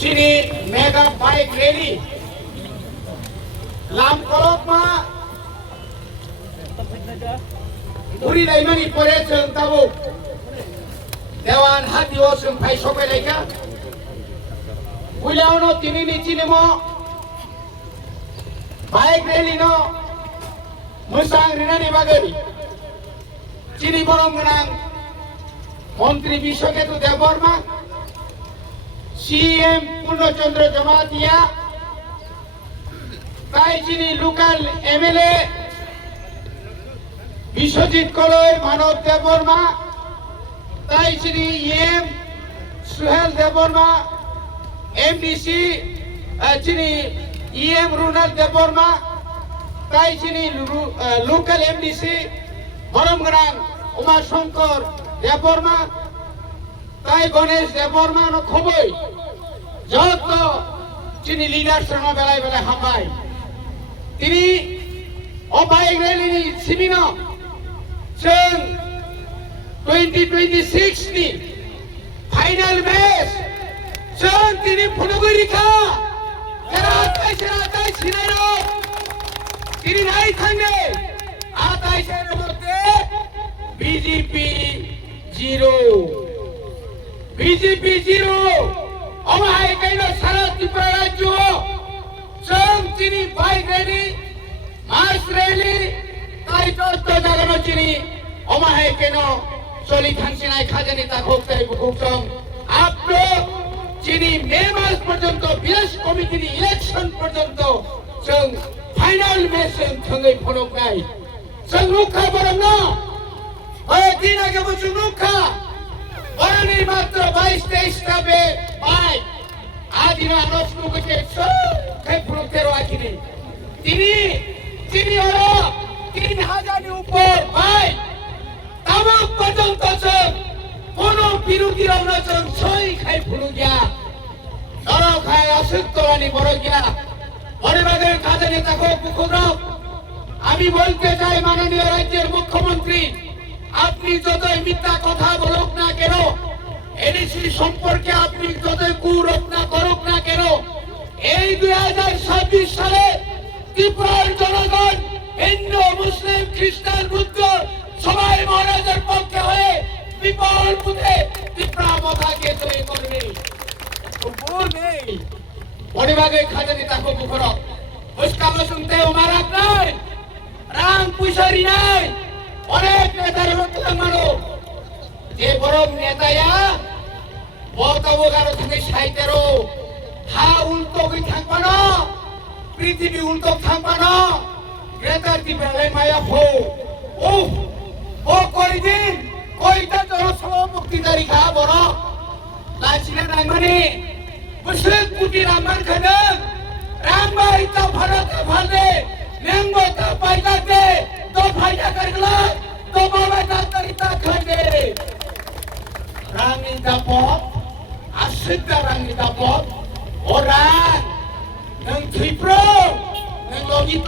Sini mega bike rally lam kolok ma uri daimani pore chung tabu dewan hati o chung pai sopai laika Uliauno tini ni chini mo bike rally no musang rinani bagari chini borong genang মন্ত্রী Biswaketu Debbarma CM পূর্ণচন্দ্র জমাতিয়া তাই যিনি local MLA Biswajit কলই মানব দেববর্মা তাই যিনি EM Suhel Debbarma MDC যিনি EM রুনাল Debbarma তাই যিনি local MDC বরমগ্রাম Umashankar Debbarma তাই গণেশ দেববর্মা খবই যত যিনি লিডার শ্রম বেলায় বেলায় হামবাই তিনি অবাইক রেলিনি সিমিন जों 2026 नि फाइनल मैच जों दिनै फुलुगिरिखा सेराथाय सिनायनो दिनै नाय थांनो आथाय सेर मध्य बीजेपी 0 अमाय कैनो सारा त्रिपुरा राज्य जों दिनै बाइक रैली मार्च रैली तारिखत जागानो दिनै अमाय कैनो चलि थांसिनाय खाजानि ताखोक्ताय बुखोक्सं आपलो दिनै मे मास पर्यन्त विलेज कमिटिनि इलेक्शन पर्यन्त जों फाइनल मैच जों थंगै फनकनाय जों रुखा बरंनो दिन आगे जों रुखा बरंनि मात्र 22-23 टा बे बाइक आदिनो आरज नुगते सबै फनकतेरो आखिनि তিনি হলো 3000 এর উপর বাইক তামাক পর্যন্ত কোন বিরোধী অন্যজন সই খাই ভুলু গিয়া সরো খাই অসুক্তরানি বড় গিয়া পরিবারের কাজে নেতা হোক মুখরক আমি বলতে চাই মাননীয় রাজ্যের মুখ্যমন্ত্রী আপনি যতই মিথ্যা কথা বলুক না কেন এনএসি সম্পর্কে আপনি যতই কুরোপ না করুক না কেন এই 2026 সালে ত্রিপুরার জনগণ হিন্দু মুসলিম খ্রিস্টান বুদ্ধ সবাই মহারাজের পক্ষে হয়ে বিপুল বুথে ত্রিপুরা মাতাকে জয় করবে ভুল নেই পরিবারের খাজানি তাকে মুখরক মুস্কাম শুনতে উমারাক নাই রাম পুইসারি নাই অনেক নেতার মধ্যে মানো যে বড় নেতায়া বতাবো গারো থেকে সাইতেরো হা উল্টো কই থাকবানো পৃথিবী উল্টো থাকবানো গ্রেটার দিবেলে মায়া ফো ও কয়দিন কয়টা জনসভা মুক্তিদারি খা বড় লাচিনা নাই মানে মুসলিম কুটি রামান খানে রামবাই তা ভারত ভালে নেঙ্গো তা পাইলাতে তো ফায়দা করগলা তো বাবা তা তরিতা খানে রাঙ্গি দাপট আশিতা রাঙ্গি দাপট ওরা নং থিপ্রো নং লজিত